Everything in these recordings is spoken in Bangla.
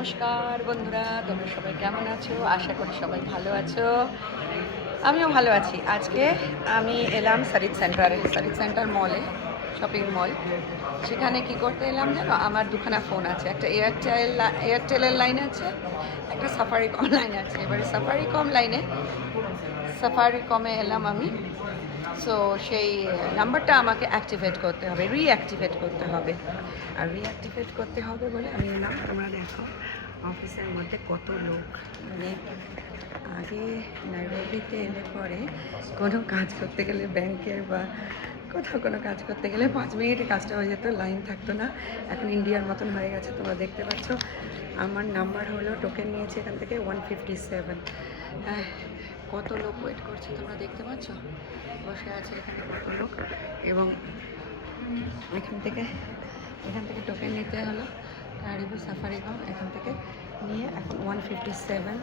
নমস্কার বন্ধুরা, তোমরা সবাই কেমন আছো? আশা করি সবাই ভালো আছো। আমিও ভালো আছি। আজকে আমি এলাম সারিত সেন্টার মলে, শপিং মল। সেখানে কি করতে এলাম জানো? আমার দুখানা ফোন আছে, একটা এয়ারটেলের লাইন আছে, একটা সাফারিকম লাইন আছে। এবারে সাফারিকমে এলাম আমি। সো সেই নাম্বারটা আমাকে অ্যাক্টিভেট করতে হবে, রিঅ্যাক্টিভেট করতে হবে। আর রিঅ্যাক্টিভেট করতে হবে বলে আমি এলাম। তোমরা দেখো অফিসের মধ্যে কত লোক। মানে আগে নাইরোবিতে এলে পরে কোনো কাজ করতে গেলে ব্যাংকের বা কোথাও কোনো কাজ করতে গেলে 5 মিনিটে কাজটা হয়ে যেত, লাইন থাকতো না। এখন ইন্ডিয়ার মতন হয়ে গেছে, তোমরা দেখতে পাচ্ছ। আমার নাম্বার হলো, টোকেন নিয়েছে এখান থেকে 157। হ্যাঁ, কত লোক ওয়েট করছে তোমরা দেখতে পাচ্ছ, বসে আছে এখানে কত লোক। এবং এখান থেকে টোকেন নিতে হলো কারিবু সাফারিকম। এখান থেকে নিয়ে এখন 157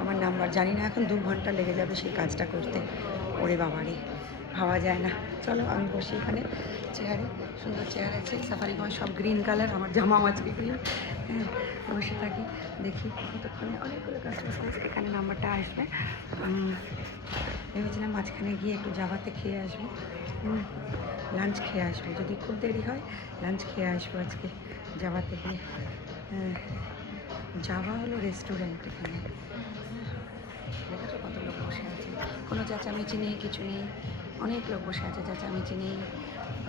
আমার নাম্বার। জানি না এখন 2 ঘন্টা লেগে যাবে সেই কাজটা করতে। ওরে বাবারে, ভাবা যায় না। চলো আমি বসি এখানে চেয়ারে, সুন্দর চেয়ার আছে সাফারিকম, সব গ্রিন কালার। আমার জামা আজকে গ্রিন। হ্যাঁ, বসে থাকি, দেখি কতক্ষণে অনেকগুলো কাস্টমার এখানে নাম্বারটা আসবে। ভেবেছিলাম মাঝখানে গিয়ে একটু জাভাতে খেয়ে আসবো, লাঞ্চ খেয়ে আসবো। যদি খুব দেরি হয় লাঞ্চ খেয়ে আসবো আজকে জাভাতে গিয়ে। জাভা হলো রেস্টুরেন্ট। এখানে দেখেছো কত লোক বসে আছে, কোনো চেঁচামেচি নেই, কিছু নেই। অনেক লোক বসে আছে, চেঁচামেচি নেই,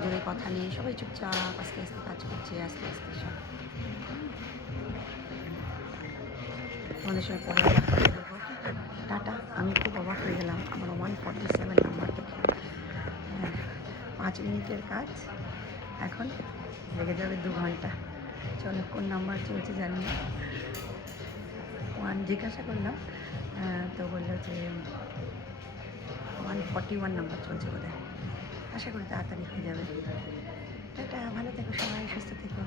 জোরে কথা নেই, সবাই চুপচাপ আস্তে আস্তে কাজ করছে, আস্তে আস্তে সব। আমাদের সঙ্গে পরে টাটা। আমি খুব অবাক হয়ে গেলাম আমার 147 নাম্বার দেখে। 5 মিনিটের কাজ এখন লেগে যাবে 2 ঘন্টা। চলো কোন নাম্বার চলছে জানি না। জিজ্ঞাসা করলাম, তো বললো যে 141 নাম্বার চলছে বোধ হয়। আশা করি তাড়াতাড়ি হয়ে যাবে। টাটা, ভালো থেকো সবাই, সুস্থ থেকো।